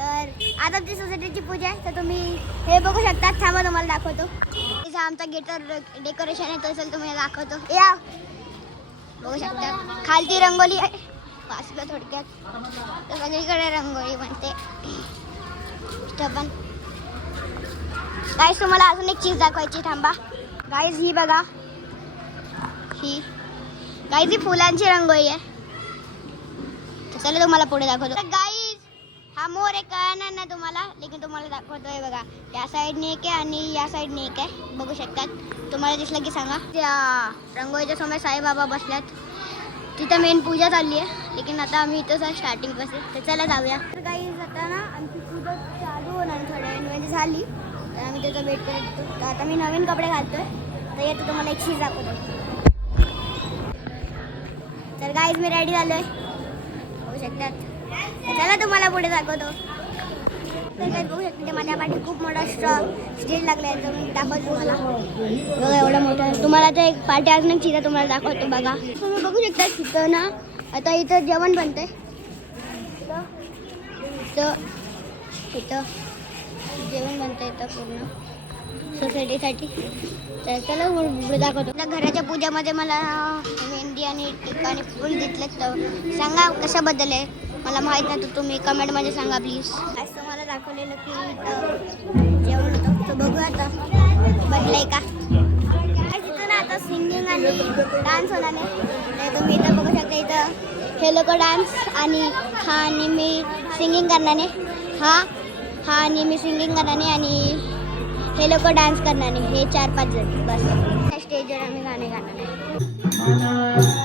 तर आता ती सोसायटीची पूजा आहे, तर तुम्ही हे बघू शकता. थांबा तुम्हाला दाखवतो. तिथे आमचा गेटर डेकोरेशन येत असेल तुम्ही दाखवतो. या बघू शकता खालती रंगोली आहे, वाचलं थोडक्यात. तर सगळीकडे रंगोळी म्हणते. पण गाईज तुम्हाला अजून एक चीज दाखवायची, थांबा. गाईज ही बघा, ही गाईज ही फुलांची रंगोळी आहे. तर चला तुम्हाला पुढे दाखवतो. गाईज हा मोर आहे, कळणार ना तुम्हाला, लेकिन तुम्हाला दाखवतोय बघा. या साईडने एक आहे आणि या साईडने एक आहे, बघू शकतात. तुम्हाला दिसलं की सांगा. त्या रंगोळीच्या समोर साईबाबा बसल्यात, तिथं मेन पूजा चालली आहे. लेकिन आता आम्ही इथंच आहे स्टार्टिंग पासून. तर चला जाऊया. तर गाईज आता ना आमची पूजा चालू होणार थोड्या वेळ म्हणजे झाली, तर आम्ही त्याचा वेट करत होतो. तर आता मी नवीन कपडे घालतोय, तर येतो तुम्हाला एक चीज दाखवतो. तर गाईज मी रेडी झालोय, बघू शकतात. तर चला तुम्हाला पुढे दाखवतो. तर काय बघू शकते ते माझ्या पाठी खूप मोठा स्टेज लागला आहे, तर मी दाखवतो तुम्हाला. बघा एवढं मोठं. तुम्हाला तर एक पार्टी अजून एक चीज तुम्हाला दाखवतो बघा. तुम्ही बघू शकता तिथं ना आता इथं जेवण बनतंय. इथं जेवण बनतंय इथं पूर्ण सोसायटीसाठी. तर चला पुढे दाखवतो. त्या घराच्या पूजामध्ये मला मेहंदी आणि टिक्का आणि फुल दिसलेत. तर सांगा कशाबद्दल आहे, मला माहीत नाही, तर तुम्ही कमेंटमध्ये सांगा प्लीज. आज तुम्हाला दाखवलेलं की इथं जेवण होतं, तर बघू आता बदलंय का. तिथं ना आता सिंगिंग आणि डान्स होणार आहे. तर तुम्ही इथं बघू शकता. इथं हे लोक डान्स आणि हा आणि मी सिंगिंग करणारे. हा आणि मी सिंगिंग करणारे आणि हे लोक डान्स करणारे. हे 4-5 जण बस. स्टेजवर आम्ही गाणे गाणार आहे.